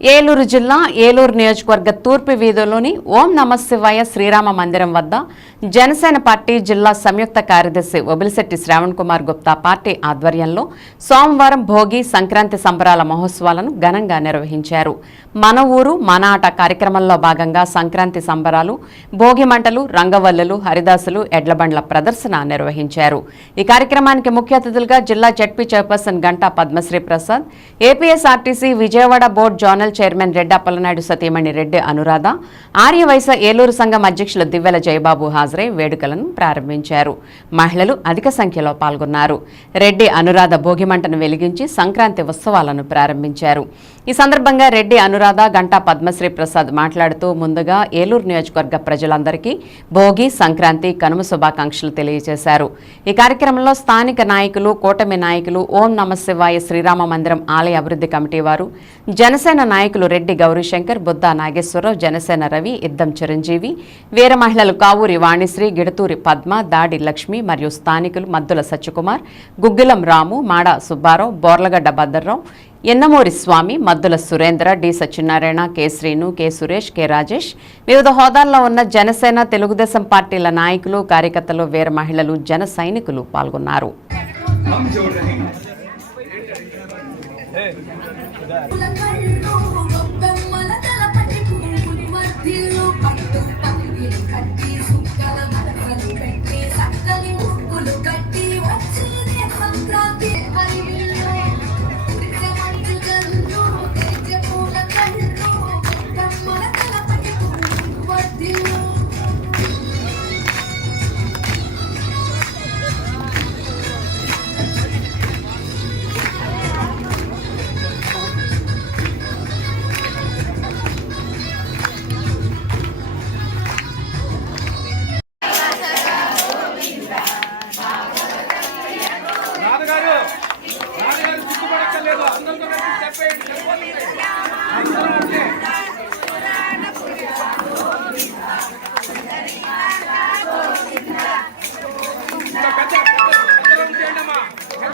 ఏలూరు జిల్లా ఏలూరు నియోజకవర్గ తూర్పు వీధిలోని ఓం నమ శివాయ శ్రీరామ మందిరం వద్ద జనసేన పార్టీ జిల్లా సంయుక్త కార్యదర్శి ఒబిలిశెట్టి శ్రావణ్ కుమార్ గుప్తా పార్టీ ఆధ్వర్యంలో సోమవారం భోగి సంక్రాంతి సంబరాల మహోత్సవాలను ఘనంగా నిర్వహించారు. మన ఊరు మన ఆట కార్యక్రమంలో భాగంగా సంక్రాంతి సంబరాలు భోగి మంటలు రంగవల్లులు హరిదాసులు ఎడ్లబండ్ల ప్రదర్శన నిర్వహించారు. ఈ కార్యక్రమానికి ముఖ్య అతిథులుగా జిల్లా ZP chairperson Ganta Padmasri Prasad APSRTC Vijayawada board zonal chairman Reddy Appalanaidu సతీమణి రెడ్డి అనురాధ ఆర్యవైశ్య ఏలూరు సంఘం అధ్యక్షులు దివ్వెల జయబాబు హాజరై వేడుకలను ప్రారంభించారు. మహిళలు అధిక సంఖ్యలో పాల్గొన్నారు. రెడ్డి అనురాధ భోగిమంటను వెలిగించి సంక్రాంతి ఉత్సవాలను ప్రారంభించారు. ఈ సందర్భంగా రెడ్డి అనురాధ గంటా పద్మశ్రీ ప్రసాద్ మాట్లాడుతూ ముందుగా ఏలూరు నియోజకవర్గ ప్రజలందరికీ భోగి సంక్రాంతి కనుమ శుభాకాంక్షలు తెలియజేశారు. ఈ కార్యక్రమంలో స్థానిక నాయకులు కూటమి నాయకులు ఓం నమశివాయ శ్రీరామ మందిరం ఆలయ అభివృద్ధి కమిటీ వారు జనసేన నాయకులు రెడ్డి గౌరీశంకర్ బుద్దా నాగేశ్వరరావు జనసేన రవి ఇద్దం చిరంజీవి వీర మహిళలు కావూరి వాణిశ్రీ గిడతూరి పద్మ దాడి లక్ష్మి మరియు స్థానికులు Maddula Satyakumar Guggilam Ramu Mada Subbarao Borlagadda Bhadrarao Ennamuri Swamy Maddula Surendra D Satyanarayana K Srinu K Suresh K Rajesh వివిధ హోదాల్లో ఉన్న జనసేన తెలుగుదేశం పార్టీల నాయకులు కార్యకర్తలు వీర మహిళలు జన సైనికులు పాల్గొన్నారు. కళ్ళు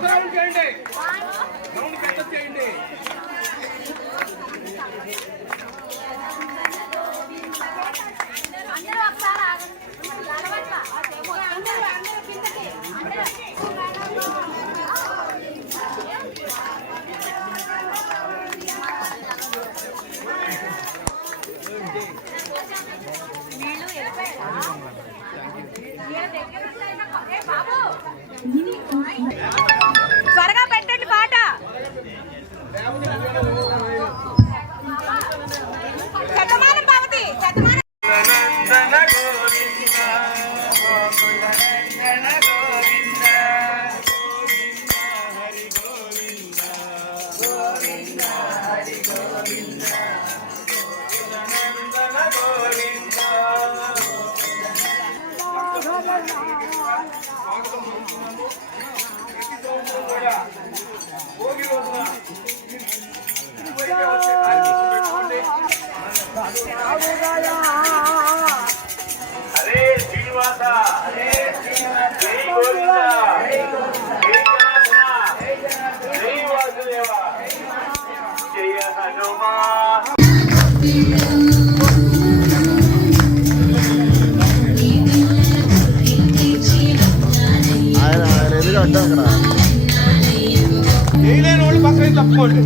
రౌండ్ చేయండి. రౌండ్ పెద్ద చేయండి. హరే జై గోవింద జై వాసుదేవ జయ హనుమా ఆయన ఆయన ఎదురు అడ్డం అక్కడ చేయలేని వాళ్ళు పక్కన తప్పుకోండి.